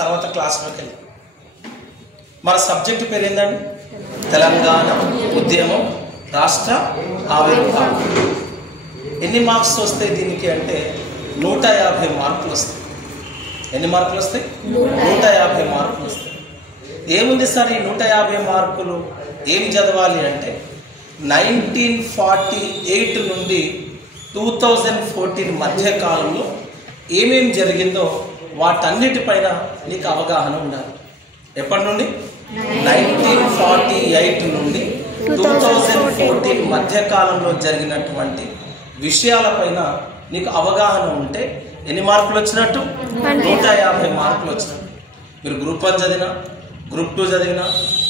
తర్వాత క్లాస్లోకి వెళ్ళాం. మన సబ్జెక్టు పేరు ఏంటండి? తెలంగాణ ఉద్యమం రాష్ట్ర ఆవిర్భావం. ఎన్ని మార్క్స్ వస్తాయి దీనికి అంటే 150 మార్కులు వస్తాయి. ఎన్ని మార్కులు వస్తాయి? 150 మార్కులు వస్తాయి. ఏముంది సార్ ఈ 150 మార్కులు ఏం చదవాలి అంటే 1948 నుండి 2014 మధ్య కాలంలో ఏమేం జరిగిందో వాటన్నిటిపైన నీకు అవగాహన ఉండాలి. ఎప్పటి నుండి? 1948 నుండి 2014 మధ్య కాలంలో జరిగినటువంటి విషయాలపైన నీకు అవగాహన ఉంటే ఎన్ని మార్కులు వచ్చినట్టు? 150 మార్కులు వచ్చినట్టు. మీరు గ్రూప్ 1 చదివినా, గ్రూప్ 2 చదివినా,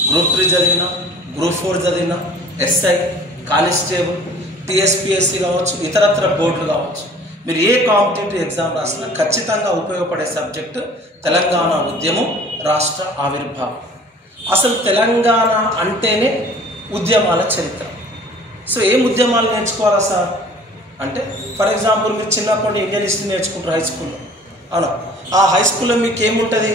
గ్రూప్ 3 చదివినా, గ్రూప్ 4 చదివినా, ఎస్ఐ, కానిస్టేబుల్, టీఎస్పీఎస్సీ కావచ్చు, ఇతరత్ర బోర్డులు కావచ్చు, మీరు ఏ కాంపిటేటివ్ ఎగ్జామ్ రాసినా ఖచ్చితంగా ఉపయోగపడే సబ్జెక్టు తెలంగాణ ఉద్యమం రాష్ట్ర ఆవిర్భావం. అసలు తెలంగాణ అంటేనే ఉద్యమాల చరిత్ర. సో ఏం ఉద్యమాలు నేర్చుకోవాలా సార్ అంటే, ఫర్ ఎగ్జాంపుల్ మీరు చిన్నప్పటి ఇండియన్ హిస్టరీ నేర్చుకుంటారు హై స్కూల్లో. అవునా? ఆ హై స్కూల్లో మీకు ఏముంటుంది?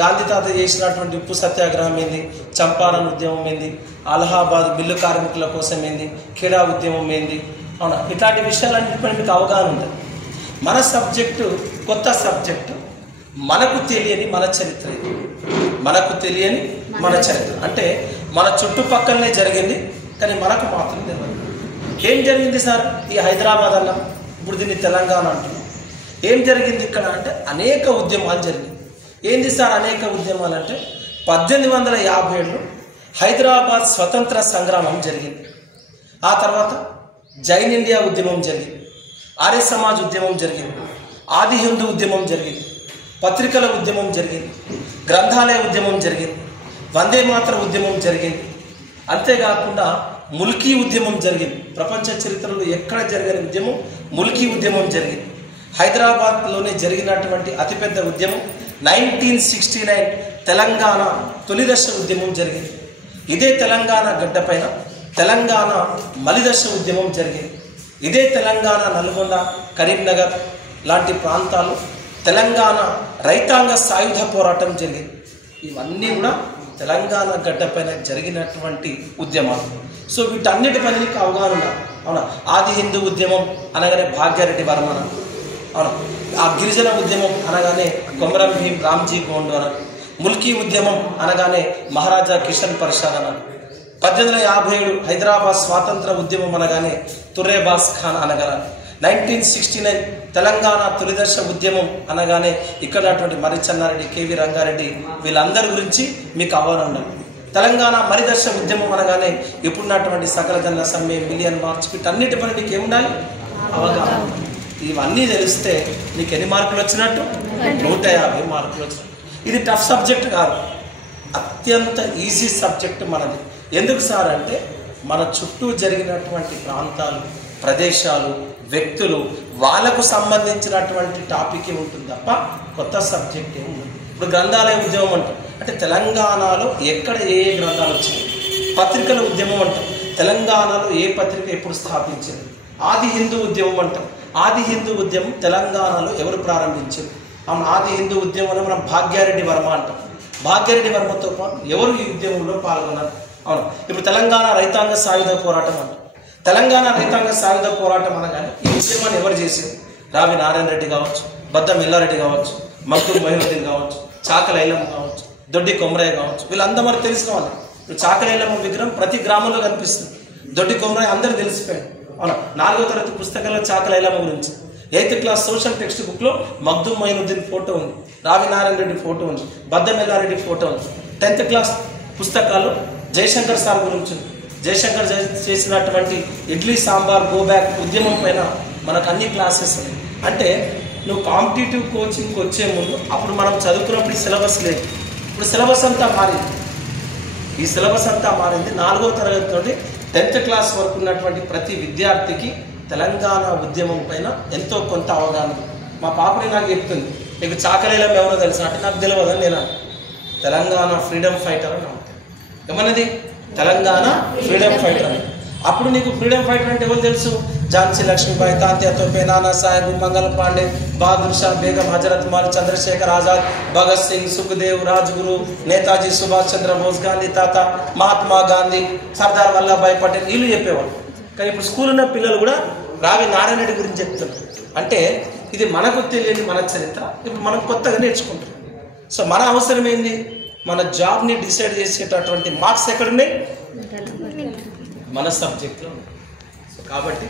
గాంధీ తాత చేసినటువంటి ఉప్పు సత్యాగ్రహం ఏంది, చంపారన్ ఉద్యమం ఏంది, అలహాబాద్ బిల్లు కార్మికుల కోసం ఏంది, ఖేడా ఉద్యమం ఏంది, అవునా? ఇట్లాంటి విషయాలన్నింటిపై మీకు అవగాహన ఉంటుంది. మన సబ్జెక్టు కొత్త సబ్జెక్టు, మనకు తెలియని మన చరిత్ర. మనకు తెలియని మన చరిత్ర అంటే మన చుట్టుపక్కలనే జరిగింది కానీ మనకు మాత్రం తెలియదు. ఏం జరిగింది సార్ ఈ హైదరాబాద్ అన్నాం, ఇప్పుడు దీన్ని తెలంగాణ అంటున్నాం. ఏం జరిగింది ఇక్కడ అంటే అనేక ఉద్యమాలు జరిగింది. ఏంది సార్ అనేక ఉద్యమాలు అంటే 1857లో హైదరాబాద్ స్వతంత్ర సంగ్రామం జరిగింది. ఆ తర్వాత జైన్ ఇండియా ఉద్యమం జరిగింది, ఆర్య సమాజ్ ఉద్యమం జరిగింది, ఆది హిందూ ఉద్యమం జరిగింది, పత్రికల ఉద్యమం జరిగింది, గ్రంథాలయ ఉద్యమం జరిగింది, వందే మాతర ఉద్యమం జరిగింది. అంతేకాకుండా ముల్కీ ఉద్యమం జరిగింది. ప్రపంచ చరిత్రలో ఎక్కడ జరిగిన ఉద్యమం ముల్కీ ఉద్యమం జరిగింది. హైదరాబాద్లోనే జరిగినటువంటి అతిపెద్ద ఉద్యమం 1969 తెలంగాణ తొలిదశ ఉద్యమం జరిగింది. ఇదే తెలంగాణ గడ్డపైన తెలంగాణ మలిదశ ఉద్యమం జరిగింది. ఇదే తెలంగాణ నల్గొండ, కరీంనగర్ లాంటి ప్రాంతాలు తెలంగాణ రైతాంగ సాయుధ పోరాటం జరిగింది. ఇవన్నీ కూడా తెలంగాణ గడ్డపైన జరిగినటువంటి ఉద్యమాలు. సో వీటన్నిటిపైన నీకు అవగాహన ఉండాలి. అవునా? ఆది హిందూ ఉద్యమం అనగానే భాగ్యారెడ్డి వర్మన, అవునా? ఆ గిరిజన ఉద్యమం అనగానే కొమరం భీం రామ్జీ గోండు అన, ముల్కీ ఉద్యమం అనగానే మహారాజా కిషన్ ప్రసాద్ అన, 1857 హైదరాబాద్ స్వాతంత్ర ఉద్యమం అనగానే తుర్రేబాస్ ఖాన్ అనగల, 1969 తెలంగాణ తొలిదశ ఉద్యమం అనగానే ఇక్కడ మరి చెన్నారెడ్డి, కేవీ రంగారెడ్డి, వీళ్ళందరి గురించి మీకు అవగాహన ఉండాలి. తెలంగాణ మరిదశ ఉద్యమం అనగానే ఇప్పుడున్నటువంటి సకల జనుల సమ్మె, మిలియన్ మార్చ్, వీటన్నిటిపై నీకు ఏముండాలి? అవగాహన. ఇవన్నీ తెలిస్తే నీకు ఎన్ని మార్కులు వచ్చినట్టు? 150 మార్కులు వచ్చినట్టు. ఇది టఫ్ సబ్జెక్ట్ కాదు, అత్యంత ఈజీ సబ్జెక్ట్ మనది. ఎందుకు సార్ అంటే మన చుట్టూ జరిగినటువంటి ప్రాంతాలు, ప్రదేశాలు, వ్యక్తులు, వాళ్ళకు సంబంధించినటువంటి టాపిక్ ఉంటుంది తప్ప కొత్త సబ్జెక్ట్ ఏమి ఉండదు. ఇప్పుడు గ్రంథాలయ ఉద్యమం అంటాం అంటే తెలంగాణలో ఎక్కడ ఏ గ్రంథాలు వచ్చినాయి. పత్రికల ఉద్యమం అంటాం, తెలంగాణలో ఏ పత్రిక ఎప్పుడు స్థాపించింది. ఆది హిందూ ఉద్యమం అంటాం, ఆది హిందూ ఉద్యమం తెలంగాణలో ఎవరు ప్రారంభించారు. ఆది హిందూ ఉద్యమంలో మనం భాగ్యారెడ్డి వర్మ అంటాం. భాగ్యారెడ్డి వర్మతో పాటు ఎవరు ఈ ఉద్యమంలో పాల్గొన్నారు? అవును. ఇప్పుడు తెలంగాణ రైతాంగ సాయుధ పోరాటం అంటాం. తెలంగాణ రైతాంగ సాయుధ పోరాటం అనగానే ఈ ఉద్యమాన్ని ఎవరు చేశారు? రావి నారాయణ రెడ్డి కావచ్చు, బద్దం ఎల్లారెడ్డి కావచ్చు, మక్తూర్ మొహినుద్దీన్ కావచ్చు, చాకలి ఐలమ్మ కావచ్చు, దొడ్డి కొమరయ్య కావచ్చు, వీళ్ళందరూ మనకు తెలుసుకోవాలి. ఇప్పుడు చాకలి ఐలమ్మ విగ్రహం ప్రతి గ్రామంలో కనిపిస్తుంది. దొడ్డి కొమరయ్య అందరూ తెలిసిపోయాడు. అవునా? 4వ తరగతి పుస్తకంలో చాకలి ఐలమ్మ గురించి, 8th క్లాస్ సోషల్ టెక్స్ట్ బుక్లో మక్తూర్ మొహినుద్దీన్ ఫోటో ఉంది, రావి నారాయణ రెడ్డి ఫోటో ఉంది, బద్దం ఎల్లారెడ్డి ఫోటో ఉంది. 10th క్లాస్ పుస్తకాల్లో జయశంకర్ సార్ గురించి, జయశంకర్ చేసినటువంటి ఇడ్లీ సాంబార్ గో బ్యాక్ ఉద్యమం పైన మనకు అన్ని క్లాసెస్ ఉన్నాయి. అంటే నువ్వు కాంపిటేటివ్ కోచింగ్కి వచ్చే ముందు అప్పుడు మనం చదువుకున్నప్పుడు ఈ సిలబస్ లేదు. ఇప్పుడు సిలబస్ అంతా మారింది. ఈ సిలబస్ అంతా మారింది. 4వ తరగతి నుండి 10th క్లాస్ వరకు ఉన్నటువంటి ప్రతి విద్యార్థికి తెలంగాణ ఉద్యమం పైన ఎంతో కొంత అవగాహన. మా పాపని నాకు చెప్తుంది, నీకు చాకలి ఐలమ్మ ఎవరో తెలుసా అంటే నాకు తెలియదని నేను తెలంగాణ ఫ్రీడమ్ ఫైటర్ అని అంటాను. ఏమన్నది? తెలంగాణ ఫ్రీడమ్ ఫైటర్ అని. అప్పుడు నీకు ఫ్రీడమ్ ఫైటర్ అంటే ఎవరు తెలుసు? ఝాన్సీ లక్ష్మీబాయి, తాత్యా తోపే, నానా సాహెబ్, మంగళం పాండే, బహదూర్ షా, బేగం హజరత్ మహల్, చంద్రశేఖర్ ఆజాద్, భగత్ సింగ్, సుఖ్దేవ్, రాజ్గురు, నేతాజీ సుభాష్ చంద్రబోస్, గాంధీ తాత, మహాత్మా గాంధీ, సర్దార్ వల్లభాయ్ పటేల్, వీళ్ళు చెప్పేవాళ్ళు. కానీ ఇప్పుడు స్కూల్ ఉన్న పిల్లలు కూడా రావి నారాయణ రెడ్డి గురించి చెప్తున్నారు. అంటే ఇది మనకు తెలియని మన చరిత్ర ఇప్పుడు మనం కొత్తగా నేర్చుకుంటాం. సో మన అవసరం ఏంది? మన జాబ్ని డిసైడ్ చేసేటటువంటి మార్క్స్ ఎక్కడున్నాయి? మన సబ్జెక్ట్లో. సో కాబట్టి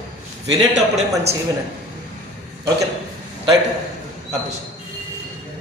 వినేటప్పుడే మంచిగా వినండి. Okay, right. అప్రిషియేట్.